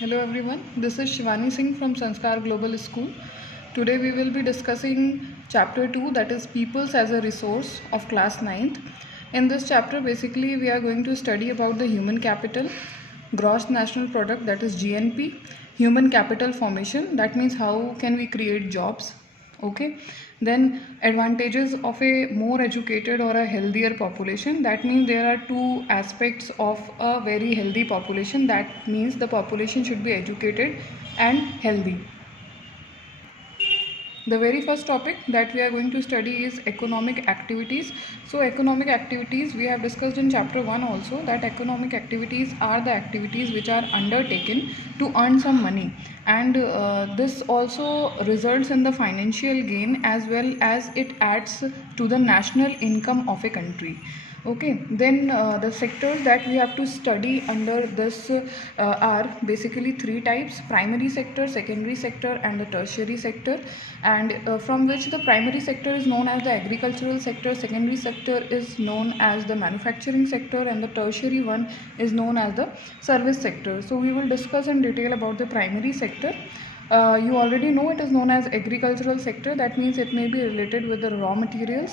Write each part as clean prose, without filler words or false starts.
Hello everyone, this is Shivani Singh from Sanskar Global School. Today we will be discussing chapter 2, that is Peoples as a Resource, of class 9th. In this chapter basically we are going to study about the human capital, gross national product, that is GNP, human capital formation, that means how can we create jobs. Okay, then advantages of a more educated or a healthier population, that means there are two aspects of a very healthy population. That means the population should be educated and healthy. The very first topic that we are going to study is economic activities. So economic activities, we have discussed in chapter 1 also, that economic activities are the activities which are undertaken to earn some money, and this also results in the financial gain as well as it adds to the national income of a country. Okay, then the sectors that we have to study under this are basically three types: primary sector, secondary sector, and the tertiary sector. And from which the primary sector is known as the agricultural sector, secondary sector is known as the manufacturing sector, and the tertiary one is known as the service sector. So we will discuss in detail about the primary sector. You already know it is known as agricultural sector. That means it may be related with the raw materials,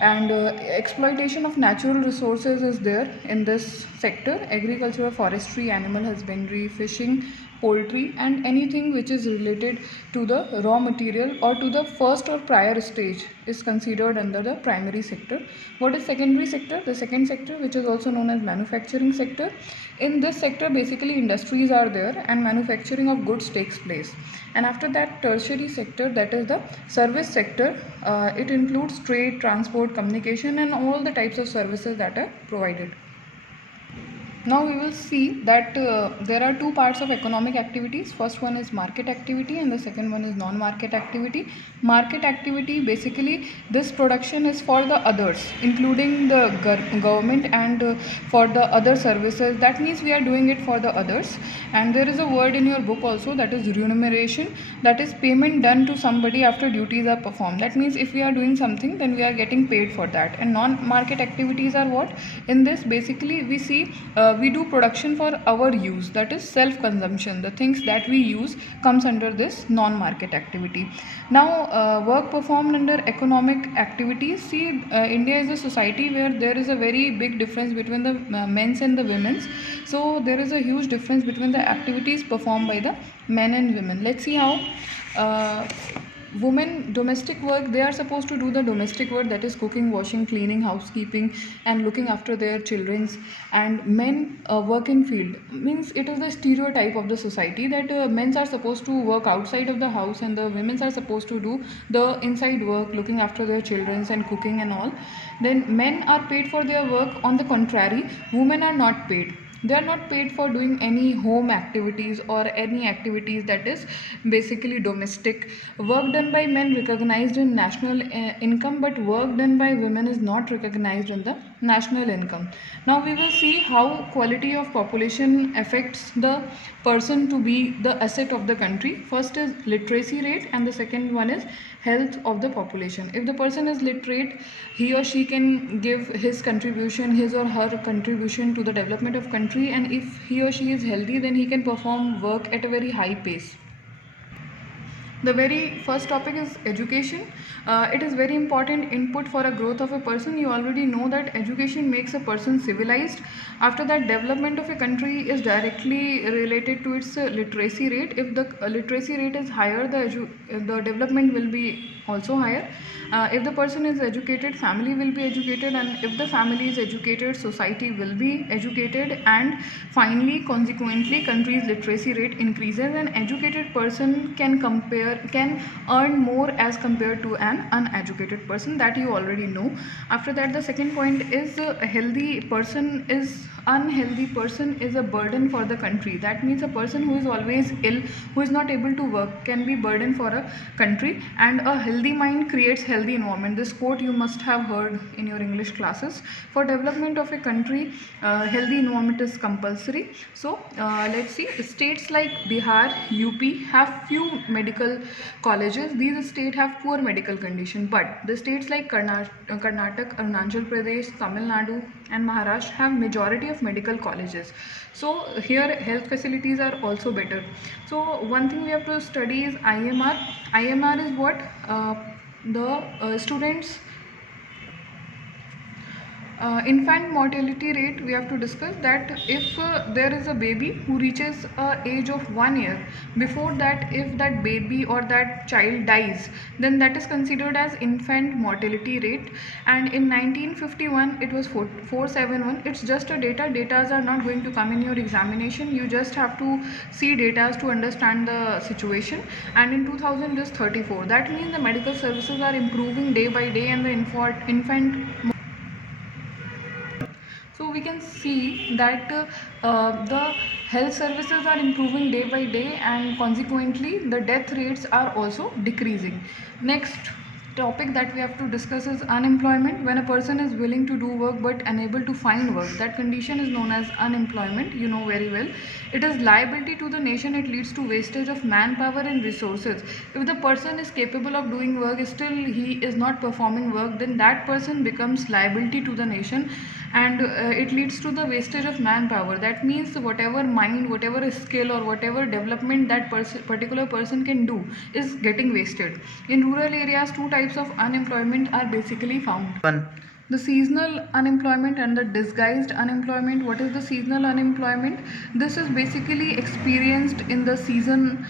and exploitation of natural resources is there in this sector: agriculture, forestry, animal husbandry, fishing, poultry, and anything which is related to the raw material or to the first or prior stage is considered under the primary sector. What is secondary sector? The second sector, which is also known as manufacturing sector. In this sector basically industries are there and manufacturing of goods takes place. And after that, tertiary sector, that is the service sector. It includes trade, transport, communication, and all the types of services that are provided. Now we will see that there are two parts of economic activities. First one is market activity and the second one is non-market activity. Market activity, basically this production is for the others, including the government, and for the other services. That means we are doing it for the others. And there is a word in your book also, that is remuneration, that is payment done to somebody after duties are performed. That means if we are doing something, then we are getting paid for that. And non-market activities are what? In this basically we see we do production for our use, that is self consumption. The things that we use comes under this non-market activity. Now work performed under economic activities. See, India is a society where there is a very big difference between the men's and the women's. So there is a huge difference between the activities performed by the men and women. Let's see how. Women, domestic work, they are supposed to do the domestic work, that is cooking, washing, cleaning, housekeeping, and looking after their children's. And men work in field, means it is the stereotype of the society that men are supposed to work outside of the house and the women are supposed to do the inside work, looking after their children's and cooking and all. Then men are paid for their work. On the contrary, women are not paid. They are not paid for doing any home activities or any activities that is basically domestic. Work done by men recognized in national income, but work done by women is not recognized in the national income. Now we will see how quality of population affects the person to be the asset of the country. First is literacy rate and the second one is health of the population. If the person is literate, he or she can give his contribution, his or her contribution to the development of country, and if he or she is healthy, then he can perform work at a very high pace. The very first topic is education. It is very important input for a growth of a person. You already know that education makes a person civilized. After that, development of a country is directly related to its literacy rate. If the literacy rate is higher, the development will be also higher. If the person is educated, family will be educated, and if the family is educated, society will be educated, and finally, consequently, country's literacy rate increases. An educated person can earn more as compared to an uneducated person, that you already know. After that, the second point is unhealthy person is a burden for the country. That means a person who is always ill, who is not able to work, can be burden for a country. And a healthy mind creates healthy environment. This quote you must have heard in your English classes. For development of a country, healthy environment is compulsory. So let's see, states like Bihar, UP have few medical colleges. These states have poor medical condition, but the states like Karnataka, Arunachal Pradesh, Tamil Nadu, and Maharashtra have majority of medical colleges. So here health facilities are also better. So one thing we have to study is IMR. IMR is what? The students infant mortality rate. We have to discuss that if there is a baby who reaches age of 1 year, before that if that baby or that child dies, then that is considered as infant mortality rate. And in 1951 it was 471. It's just a datas are not going to come in your examination. You just have to see datas to understand the situation. And in 2000 it is 34. That means the medical services are improving day by day, and the infant. So we can see that the health services are improving day by day, and consequently the death rates are also decreasing. Next topic that we have to discuss is unemployment. When a person is willing to do work but unable to find work, that condition is known as unemployment. You know very well. It is liability to the nation. It leads to wastage of manpower and resources. If the person is capable of doing work, still he is not performing work, then that person becomes liability to the nation, and it leads to the wastage of manpower. That means whatever mind, whatever skill or whatever development that particular person can do is getting wasted. In rural areas, two types of unemployment are basically found: the seasonal unemployment and the disguised unemployment. What is the seasonal unemployment? This is basically experienced in the season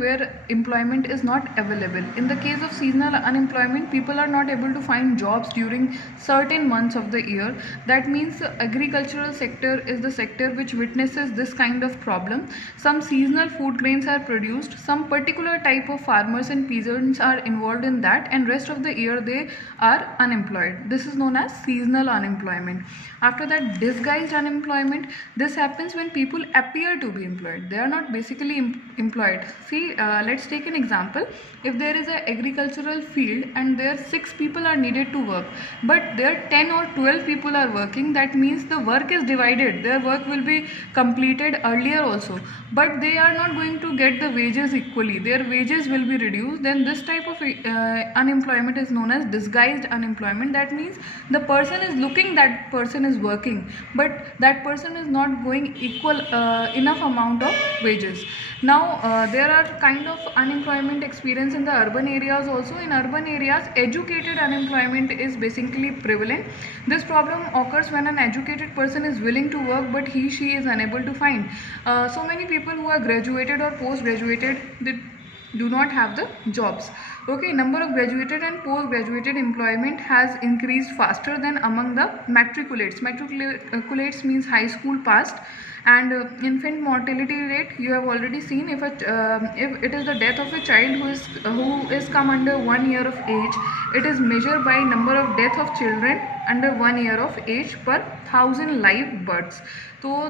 where employment is not available. In the case of seasonal unemployment, people are not able to find jobs during certain months of the year. That means the agricultural sector is the sector which witnesses this kind of problem. Some seasonal food grains are produced, some particular type of farmers and peasants are involved in that, and rest of the year they are unemployed. This is known as seasonal unemployment. After that, disguised unemployment. This happens when people appear to be employed. They are not basically employed. See, let's take an example. If there is an agricultural field and there 6 people are needed to work, but there 10 or 12 people are working, that means the work is divided. Their work will be completed earlier also, but they are not going to get the wages equally. Their wages will be reduced. Then this type of unemployment is known as disguised unemployment. That means the person is looking that person is working, but that person is not going equal enough amount of wages. Now there are kind of unemployment experience in the urban areas also. In urban areas, educated unemployment is basically prevalent. This problem occurs when an educated person is willing to work but she is unable to find. So many people who are graduated or post graduated, they do not have the jobs. Okay, number of graduated and post graduated employment has increased faster than among the matriculates. Matriculates means high school passed. And infant mortality rate, you have already seen. If it is the death of a child who is come under 1 year of age, it is measured by number of death of children under 1 year of age per 1000 live births. So